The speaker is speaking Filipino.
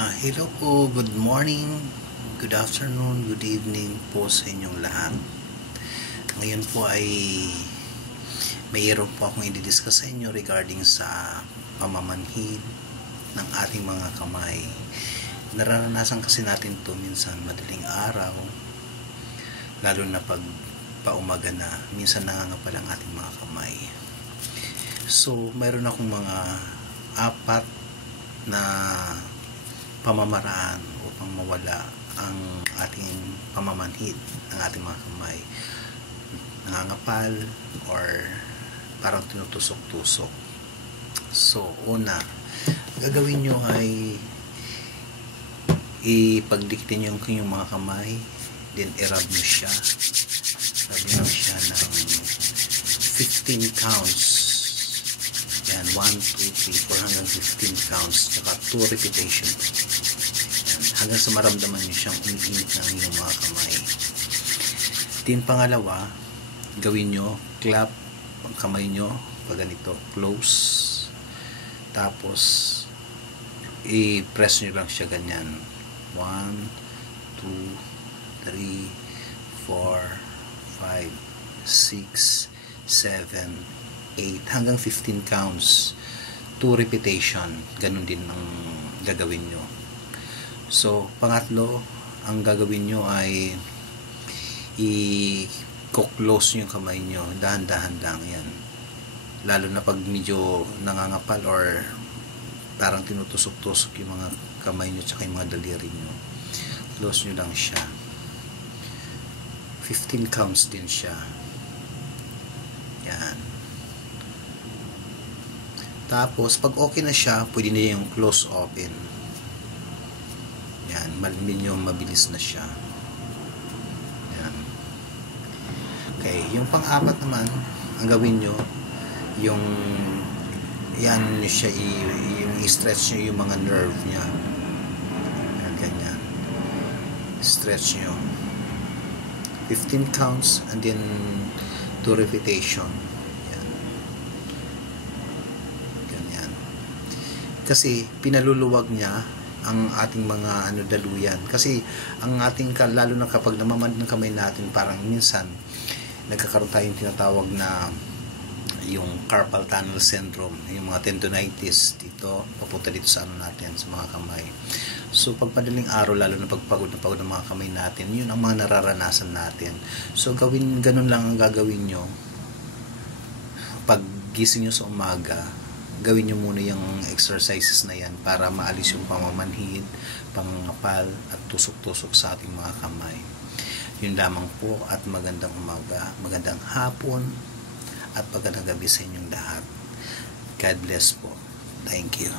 Hello po, good morning, good afternoon, good evening po sa inyong lahat. Ngayon po ay mayroon po akong i-discuss sa inyo regarding sa pamamanhid ng ating mga kamay. Nararanasan kasi natin to minsan madaling araw, lalo na pag paumaga na, minsan nangangapal ang ating mga kamay. So, mayroon akong mga apat na pamamaraan upang mawala ang ating pamamanhid ng ating mga kamay, nangangapal or parang tinutusok-tusok. So, una, gagawin nyo ay ipagdiktin nyo yung mga kamay, then i-rub nyo siya. Rub nyo siya ng 15 counts. Yan, 1, 2, 3, 4 hanggang 15 counts, tsaka 2 repetition. Yan, hanggang sa maramdaman nyo siyang umiinit ng inyong mga kamay. Then pangalawa, gawin nyo, clap ang kamay nyo, pag ganito, close. Tapos, i-press nyo lang siya ganyan. 1, 2, 3, 4, 5, 6, 7, 8 hanggang 15 counts, 2 repetition, ganun din ang gagawin nyo. So, pangatlo, ang gagawin nyo ay i-close nyo yung kamay nyo, dahan-dahan lang yan, lalo na pag medyo nangangapal or parang tinutusok-tusok yung mga kamay nyo tsaka yung mga daliri nyo. Close nyo lang siya, 15 counts din siya. Yan. Tapos, pag okay na siya, pwede na yung close open. Yan, medyo mabilis na siya. Yan. Okay, yung pang-apat naman, ang gawin nyo, yung yan nyo siya, yung i-stretch nyo yung mga nerve nya. Yan, ganyan. Stretch nyo. 15 counts and then 2 repetition. Kasi pinaluluwag niya ang ating mga daluyan. Kasi ang ating, lalo na kapag namamad ng kamay natin, parang minsan nagkakaroon tayong tinatawag na yung carpal tunnel syndrome, yung mga tendonitis dito, papunta dito sa natin, sa mga kamay. So pag madaling araw, lalo na pag pagod ng mga kamay natin, yun ang mga nararanasan natin. So ganun lang ang gagawin nyo. Pag gising nyo sa umaga, gawin nyo muna yung exercises na yan para maalis yung pamamanhid, pangangapal at tusok-tusok sa ating mga kamay. Yun lamang po, at magandang umaga, magandang hapon at magandang gabi sa inyong lahat. God bless po. Thank you.